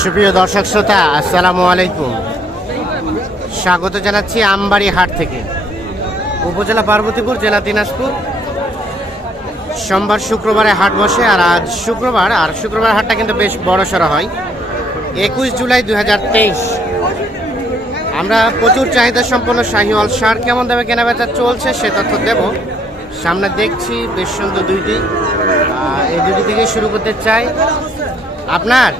সুপ্রিয় দর্শক শ্রোতা, আসসালামু আলাইকুম। স্বাগত জানাচ্ছি আমবাড়ি হাট থেকে। উপজেলা পার্বতীপুর, জেলা দিনাজপুর। সোমবার শুক্রবারে হাট বসে আর আজ শুক্রবার, আর শুক্রবার হাটটা কিন্তু বেশ বড় সড়ো হয়। একুশ জুলাই দুই হাজার তেইশ। আমরা প্রচুর চাহিদা সম্পন্ন শাহিওয়াল সার কেমন দামে কেনাবেচা চলছে সে তথ্য দেব। সামনে দেখছি বেশ সুন্দর দুইটি। এই দুটি থেকে শুরু করতে চাই। আপনার?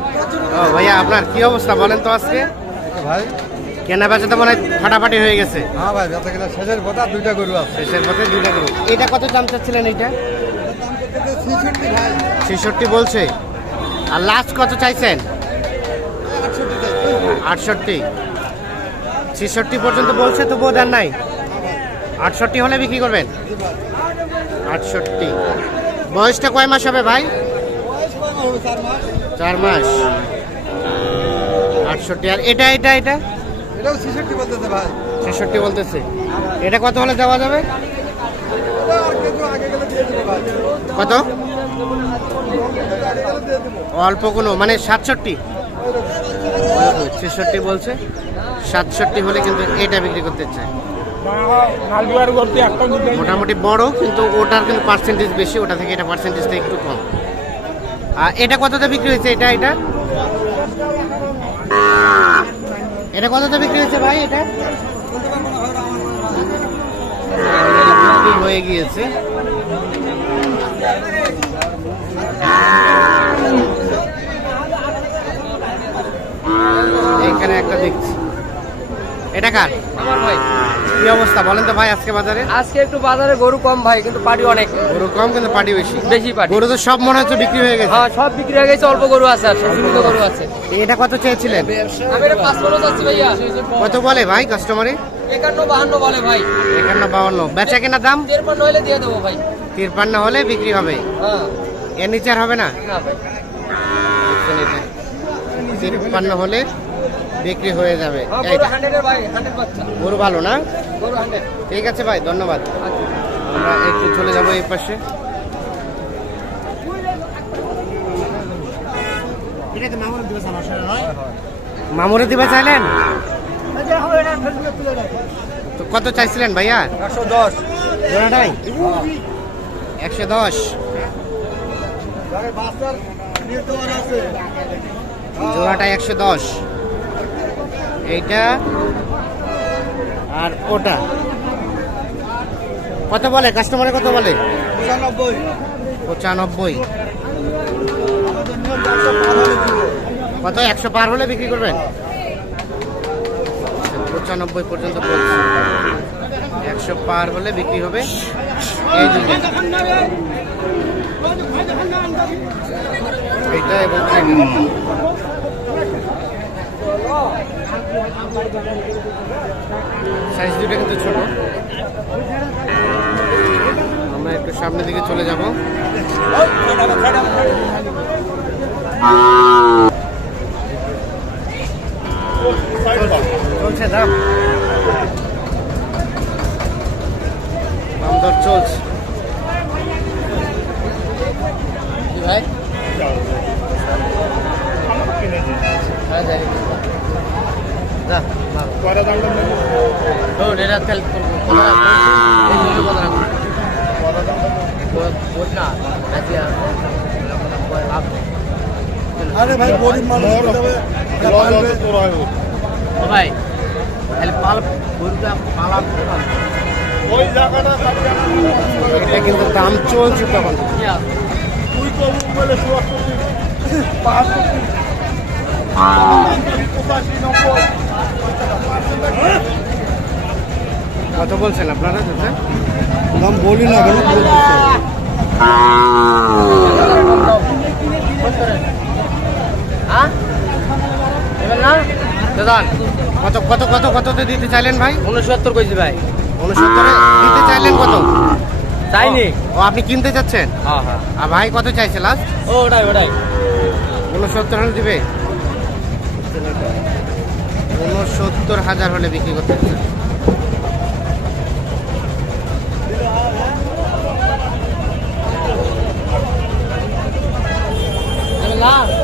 ও ভাইয়া আপনার কি অবস্থা বলেন তো আজকে? ভাই। কেনা বেচা তো মনে হয় ফাটাফাটি হয়ে গেছে। হ্যাঁ ভাই বেচা কিনা শেষের পথে দুইটা গরু আছে। শেষের পথে দুইটা গরু। এটা কত দাম চাচ্ছিলেন এইটা? ছেষট্টি বলছে। আর লাস্ট কত চাইছেন? আটষট্টি। ছেষট্টি পর্যন্ত বলছে তো বোধ আর নাই। আটষট্টি হলে বিক্রি করবেন? আটষট্টি। বয়সটা কয় মাস হবে ভাই? চার মাস। আটষট্টি। আর এটা এটা এটা? এটাও ছেষট্টি বলতেছে ভাই। ছেষট্টি বলতেছে। এটা কত হলে দেওয়া যাবে? কত? অল্প কোনো মানে সাতষট্টি? ছেষট্টি বলছে। সাতষট্টি হলে কিন্তু এটা বিক্রি করতে চায়। মোটামুটি বড়, কিন্তু ওটার কিন্তু পার্সেন্টেজ বেশি, ওটা থেকে এটা পার্সেন্টেজটা একটু কম। আর এটা কততে বিক্রি হয়েছে? এটা এটা? এটা কততে বিক্রি হয়েছে ভাই এটা? হয়ে গিয়েছে। এখানে একটা দেখছি। এটা কার? আমার ভাই। কি অবস্থা? বলেন তো ভাই আজকে বাজারে? আজকে একটু বাজারে গরু কম ভাই কিন্তু পাটি অনেক। গরু কম কিন্তু পাটি বেশি। বেশি পাটি। গরু তো সব মনে হচ্ছে বিক্রি হয়ে গেছে। হ্যাঁ সব বিক্রি হয়ে গেছে অল্প গরু আছে আর সীমিত গরু আছে। এটা কত চেয়েছিলেন? আমি এটা পাঁচ খরচ আছে ভাইয়া। কত বলে ভাই কাস্টমারে একান্ন বাহান্ন বলে ভাই। একান্ন বাউন্ন বেচা কেনা দাম? তেরপান্ন হলে দিয়ে দেবো ভাই। তিরপান্ন হলে বিক্রি হবে। হ্যাঁ। এর নিচে হবে না? না ভাই। হলে বিক্রি হয়ে যাবে। হ্যাঁ গরু ভালো না? ঠিক আছে ভাই ধন্যবাদ। আমরা একটু চলে যাব এই পাশে। মামুরে দিবে চাইলেন? তো কত চাইছিলেন ভাইয়া? একশো দশ। জোড়াটাই? একশো দশ। জোড়াটা একশো দশ। এইটা আর ওটা। কত বলে? কাস্টমারে কত বলে? পঁচানব্বই। কত? একশো পার হলে বিক্রি করবেন? পঁচানব্বই পর্যন্ত বলছে। একশো পার হলে বিক্রি হবে এই দুটো এইটা এবং এইটা। সাইজ দুটো কিন্তু ছোট আমরা একটু সামনের দিকে চলে যাব চলছে দাম দাম দর চলছে কি ভাই হ্যাঁ, যাই। যা, ভালো। শোন, এটা তেল করব। কথা রাখব। এই দুটো কথা রাখব। বল- বল না, আজকে আর ভাই গরিব মানুষ তাহলে পাল গরুটা পালাম ওই জায়গাটা এটা কিন্তু দাম চলছে তখন। তুই তো বলে পঁচাশি কত বলছেন আপনারা দাদা? দাম বলি না কেন হ্যাঁ দাদা কত কত কত কততে দিতে চাইলেন ভাই? উনসত্তর কইছি ভাই। উনসত্তরে দিতে চাইলেন কত? তাইনি ও আপনি কিনতে চাচ্ছেন হ্যাঁ হ্যাঁ। আর ভাই কত চাইছে লাস্ট ও ওটাই ওটাই। উনসত্তর হলে দিবে? উনসত্তর হাজার হলে বিক্রি করতে চান। লাস্ট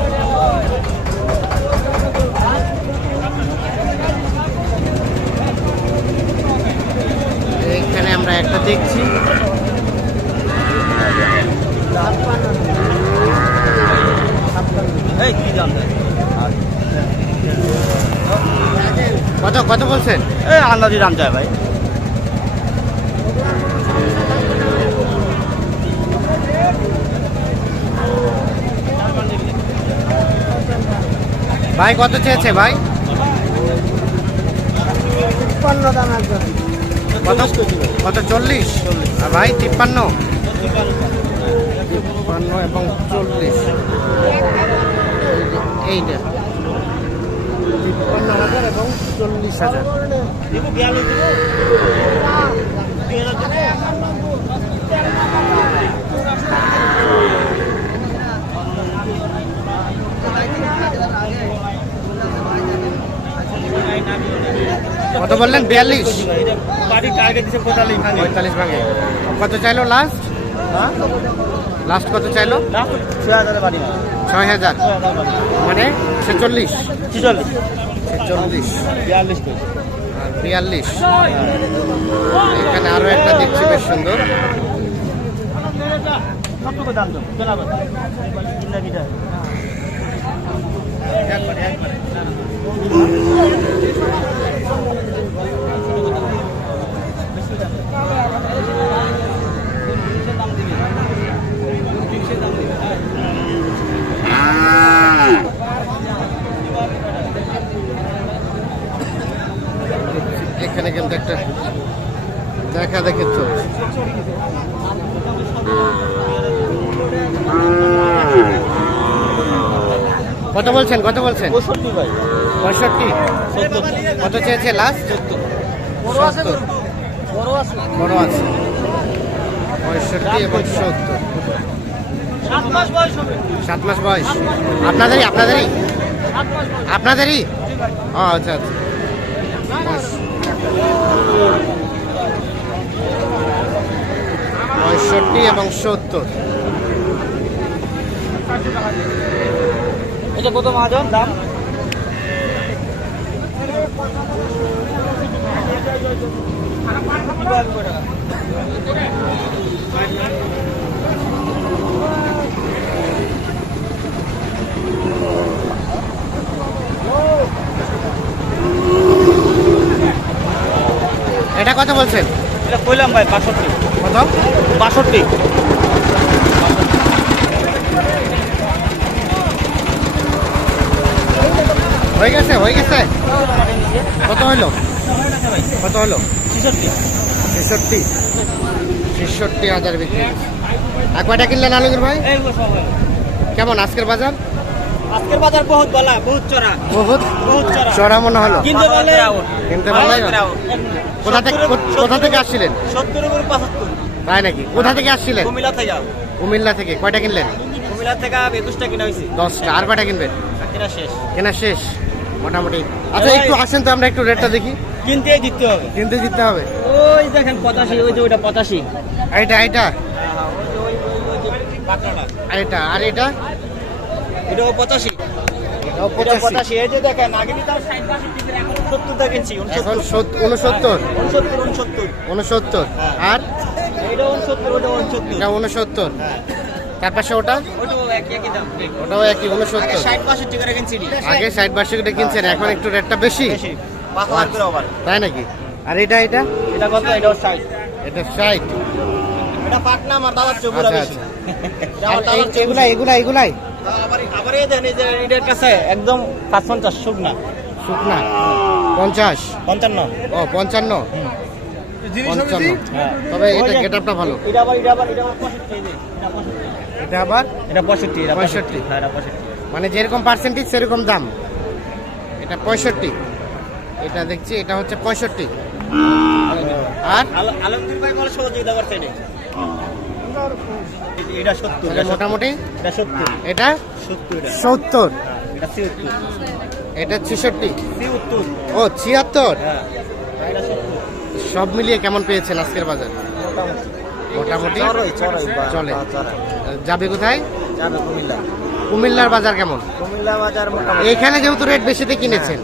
এইখানে আমরা একটা দেখছি এই কি দাম কত কত বলছেন? এই আন্দাজি দাম চাই ভাই। ভাই কত চেয়েছে ভাই? কত? কত চল্লিশ? আর ভাই তিপ্পান্ন? তিপ্পান্ন এবং চল্লিশ। এইটা হাজার এবং চল্লিশ হাজার। কত বললেন? বিয়াল্লিশ। পঁয়তাল্লিশ ভাঙে। কত চাইলো লাস্ট লাস্ট কত চাইলো? ছয় হাজার। মানে ছেচল্লিশ। ছিচল্লিশ। ছেচল্লিশ বিয়াল্লিশ আর বিয়াল্লিশ। এখানে আরও একটা দেখছি বেশ সুন্দর। কতটুকু দাম তো কেনা কিনা কিটা এখানে কিন্তু একটা দেখা দেখে চলছে কত বলছেন? কত বলছেন? পঁয়ষট্টি ভাই। পঁয়ষট্টি? কত চেয়েছে লাস্ট সত্তর। বড় আছে পঁয়ষট্টি এবং সত্তর। সাত মাস বয়স সাত মাস বয়স। আপনাদেরই আপনাদেরই? আপনাদেরই? ও আচ্ছা আচ্ছা। পঁয়ষট্টি এবং সত্তর। এটা কত মহাজন? দাম? এটা কত বলছেন? এটা কইলাম ভাই বাষট্টি। কত? বাষট্টি। হয়ে গেছে হয়ে গেছে। কত হলো? কত হলো? ছেষট্টি। ছেষট্টি হাজার বিক্রি আর কয়টা কিনলেন আলমগীর ভাই? কেমন আজকের বাজার? আজকের বাজার বহুত বলা বহুত চড়া। বহুত? বহুত চড়া। চড়া মনে হলো? কিনতে পারলে কিনতে পারলে? কোথা থেকে কোথা থেকে আসছিলেন? উপর তাই নাকি? কোথা থেকে আসছিলেন? কুমিল্লা থেকে কুমিল্লা থেকে। কয়টা কিনলেন? কুমিল্লা থেকে একুশটা কিনা হয়েছে। দশটা। আর কয়টা কিনবেন? শেষ। কেনা শেষ। মোটামুটি। আচ্ছা একটু আসেন তো আমরা একটু রেটটা দেখি। কিনতে জিততে হবে। কিনতে জিততে হবে। ওই দেখেন পঁচাশি ওই যে ওইটা পঁচাশি। এটা আর এটা আর এটা? এটাও পঁচাশি। এটা। আর? এটা উনসত্তর এটা উনসত্তর। হ্যাঁ। তার পাশে ওটা ওটাও একই আগে ষাট বাষট্টি কিনছেন এখন একটু রেটটা বেশি? আবার তাই নাকি? আর এটা এটা? এটা কত? এটাও ষাট। এটা ষাট। এটা পাটনা আমার দাদার আচ্ছা, বেশি। এগুলা এগুলা এগুলাই আবার আবার দেন এই যে এটার কাছে একদম পাঁচ পঞ্চাশ শুকনা। শুকনা। পঞ্চাশ। পঞ্চান্ন। ও পঞ্চান্ন? তবে এটা গেটআপটা ভালো। এটা আবার এটা আবার এটা এটা আবার? এটা পঁয়ষট্টি এটা পঁয়ষট্টি। হ্যাঁ এটা পঁয়ষট্টি। মানে যেরকম পার্সেন্টেজ সেরকম দাম। এটা পঁয়ষট্টি। এটা দেখছি এটা হচ্ছে পঁয়ষট্টি। আর? আলমগীর ভাই বলে সহযোগিতা এটা এটা সত্তর তাহলে এটা মোটামুটি? এটা সত্তর। এটা? সত্তর এটা। সত্তর। এটা ও ছিয়াত্তর? হ্যাঁ। এটা সত্তর। সব মিলিয়ে কেমন পেয়েছেন আজকের বাজার? মোটামুটি। চলে। যাবে কোথায়? যাবে কুমিল্লা। কুমিল্লার বাজার কেমন? কুমিল্লা বাজার এখানে যেহেতু রেট বেশিতে কিনেছেন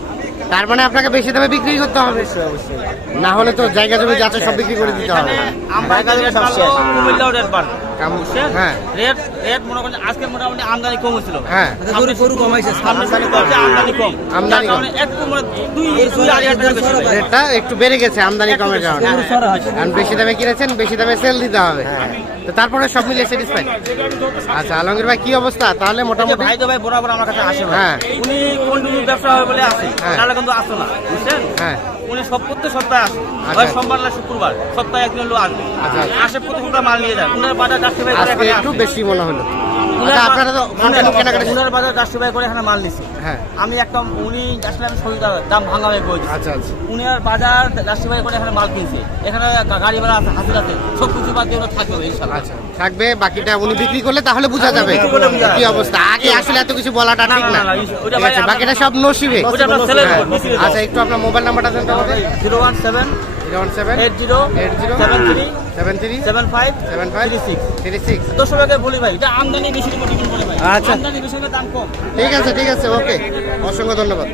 তার মানে আপনাকে বেশি দামে বিক্রি করতে হবে। না হলে তো জায়গা জমি যাচ্ছে সব বিক্রি করে দিতে হবে। কাম- হ্যাঁ। রেট রেট মনে আজকে মোটামুটি আমদানি কম হয়েছিল। হ্যাঁ। গরু গরু কমাইছে আমদানি কম আমদানি কম। আমদানি যার একটু মানে দুই দুই আড়াই হাজার বেশি রেটটা একটু বেড়ে গেছে আমদানি কমের কারণে। কারণ বেশি দামে কিনেছেন বেশি দামে সেল দিতে হবে। তো তারপরে সব মিলিয়ে স্যাটিসফাই আচ্ছা আলমগীর ভাই কি অবস্থা? তাহলে মোটামুটি ভাই তো ভাই বরাবর আমার কাছে আসে হ্যাঁ। উনি ব্যবসা হবে বলে আসে? হ্যাঁ। তাহলে কিন্তু আসতো না। বুঝছেন? হ্যাঁ। উনি সব প্রত্যেক সপ্তাহে আসে। আচ্ছা। হয় সোমবার না শুক্রবার সপ্তাহে একদিন লোক আসবে। আচ্ছা। আসে প্রতি সপ্তাহে মাল নিয়ে যায়। উনার বাজার জাস্টিফাই করে আজকে একটু বেশি মনে হলো। উনার আচ্ছা বা- আপনারা তো কন্টিনিউ কেনাকাটা উনার বাজার জাস্টিফাই করে এখানে মাল নিছে। হ্যাঁ। আমি একটা উনি আসলে আমি দাম- ভাঙা হয়ে আচ্ছা আচ্ছা। উনি আর বাজার করে এখানে মাল কিনছে। এখানে গাড়ি ভাড়া আছে হাজির আছে সব কিছু বাদ দিয়ে থাকবে ইনশাল্লাহ আচ্ছা থাকবে বাকিটা উনি বিক্রি করলে তাহলে বোঝা যাবে কি অবস্থা। আগে আসলে এত কিছু বলাটা ঠিক না, ভাই বাকিটা সব নসিবে। হ্যাঁ। আচ্ছা একটু আপনার মোবাইল নাম্বারটা দেন আমাদের zero one seven zero one seven eight zero eight zero seven three seven three seven five seven five three six three six দর্শক ভাইকে বলি ভাই এটা আমদানি বেশি করে ডিপেন্ড ভাই। আচ্ছা। আমদানি বেশি দাম কম। ঠিক আছে ঠিক আছে ওকে। অসংখ্য ধন্যবাদ।